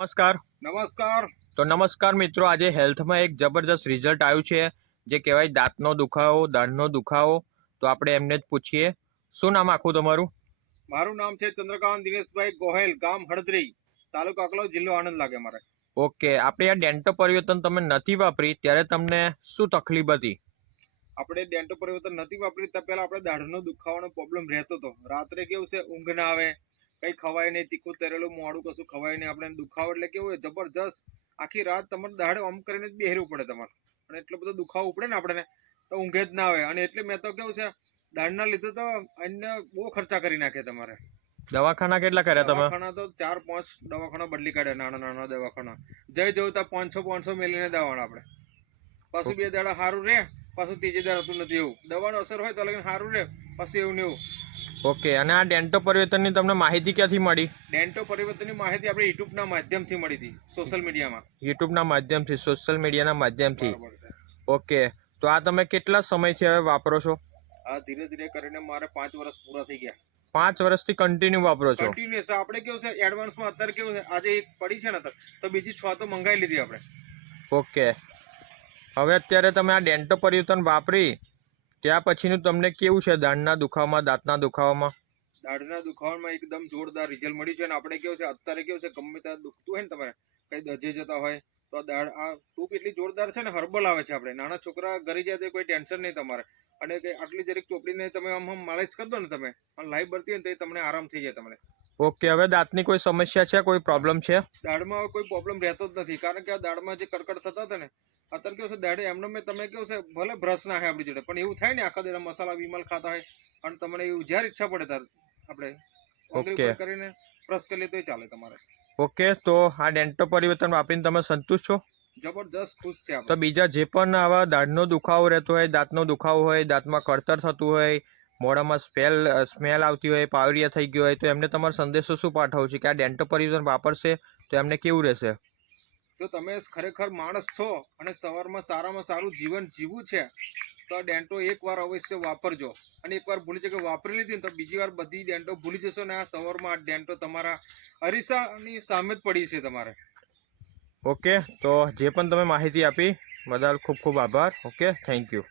નમસ્કાર. નમસ્કાર. તો નમસ્કાર મિત્રો, આજે હેલ્થમાં એક જબરદસ્ત રિઝલ્ટ આવ્યું છે જે કહેવાય દાંતનો દુખાવો, દાઢનો દુખાવો. તો આપણે એમને જ પૂછીએ, શું નામ આખું તમારું? મારું નામ છે ચંદ્રકાંત દિનેશભાઈ ગોહેલ, ગામ હળદરી, તાલુકો અકલાવ, જિલ્લો આણંદ લાગે મારે. ઓકે, આપણે આ ડેન્ટો પરિવર્તન તમે નથી વાપરી ત્યારે તમને શું તકલીફ હતી? આપણે ડેન્ટો પરિવર્તન નથી વાપરી ત્યાં પહેલા આપણે દાઢનો દુખાવાનો પ્રોબ્લેમ રહેતો હતો. રાત્રે કેવું છે, ઊંઘ ના આવે, કઈ ખવાય નહીં, તીખું તરેલું મોડું કશું ખવાય નહીં. આપણે દુખાવો એટલે કેવું હોય, જબરજસ્ત આખી રાત તમારે દાઢ આમ કરીને જ બેહરવું પડે તમારે. અને એટલો બધો દુખાવો ઉપડે ને આપણે તો ઊંઘે જ ના આવે. અને એટલે મેં તો કેવું છે, દાઢના લીધે તો અન્ય બહુ ખર્ચા કરી નાખે તમારે. દવાખાના કેટલા કર્યા તમે? દવાખાના તો 4-5 દવાખાના બદલી કાઢ્યા, નાના નાના દવાખાના. જઈ જવું ત્યાં 500 મેલીને દવાના આપણે. પાછું 2 દાડા સારું રે, પાછું ત્રીજે દાડા હતું નથી એવું. દવાનો અસર હોય તો લગન સારું રે, પછી એવું ને એવું. ઓકે, અને આ ડેન્ટો પરિવર્તનની તમને માહિતી ક્યાંથી મળી? ડેન્ટો પરિવર્તનની માહિતી આપણે યુટ્યુબના માધ્યમથી મળી હતી, સોશિયલ મીડિયામાં. યુટ્યુબના માધ્યમથી, સોશિયલ મીડિયાના માધ્યમથી. બરાબર છે. ઓકે, તો આ તમે કેટલા સમયથી હવે વાપરો છો? આ ધીરે ધીરે કરીને મારે 5 વર્ષ પૂરા થઈ ગયા. 5 વર્ષથી કન્ટિન્યુ વાપરો છો? કન્ટિન્યુઅસ. આપણે કેવું છે, એડવાન્સમાં અત્યારે કેવું છે, આજે એક પડી છે ને અત્યારે, તો બીજી 6 તો મંગાવી લીધી આપણે. ઓકે, હવે અત્યારે તમે આ ડેન્ટો પરિવર્તન વાપરી ત્યાં પછીનું તમને કેવું છે દાઢના દુખાવામાં, દાંતના દુખાવામાં? દાઢના દુખાવામાં એકદમ જોરદાર રિઝલ્ટ મળ્યું છે. અને આપણે કેવું છે, અત્યારે કેવું છે, ગમે ત્યાં દુખતું હોય ને તમારે, કઈ દજે જતા હોય તો દાઢ આ ટૂપ એટલી જોરદાર છે ને, હર્બલ આવે છે. આપણે નાના છોકરા ઘરે જાય તો કોઈ ટેન્શન નહીં તમારે. અને કે આટલી જરીક ચોપડીને તમે આમ માલિશ કરી દો ને તમે, લાઈવ બળતી હોય ને તો તમને આરામ થઈ જાય તમને. ઓકે, હવે દાંતની કોઈ સમસ્યા છે, કોઈ પ્રોબ્લેમ છે? દાઢમાં કોઈ પ્રોબ્લેમ રહેતો જ નથી. કારણ કે આ દાઢમાં જે કડકડ થતા હતા ને, અત્યારે કેવું છે, દાઢે એમને મેં તમે કેવું છે, ભલે બ્રશ ના આપણી જોડે, પણ એવું થાય ને આખા દિવસ મસાલા વિમલ ખાતા હોય અને તમને એવું જ્યારે ઈચ્છા પડે ત્યારે આપણે ઓકે કરીને બ્રશ કરી લે તોય ચાલે તમારે. ઓકે, તો આ ડેન્ટો પરિવર્તન વાપરીને તમે સંતુષ્ટ છો? જબરજસ્ત ખુશ છે તો આપણે. બીજા જે પણ આવા દાઢનો દુખાવો રહેતો હોય, દાંતનો દુખાવો હોય, દાંતમાં કળતર થતું હોય, મોઢામાં સ્મેલ આવતી હોય, પાવરિયા થઈ ગયો હોય, તો એમને તમારો સંદેશો શું પાઠવો છે કે આ ડેન્ટો પરિવર્તન વાપરશે તો એમને કેવું રહેશે? જો તમે ખરેખર માણસ છો અને સવારમાં સારામાં સારું જીવન જીવવું છે તો આ ડેન્ટો એકવાર અવશ્ય વાપરજો. અને એકવાર ભૂલી જગ્યા વાપરી લીધી ને તો બીજી વાર બધી ડેન્ટો ભૂલી જશો ને આ સવારમાં આ ડેન્ટો તમારા અરીસાની સામે જ પડી છે તમારે. ઓકે, તો જે પણ તમે માહિતી આપી બદલ ખૂબ ખૂબ આભાર. Okay, thank you.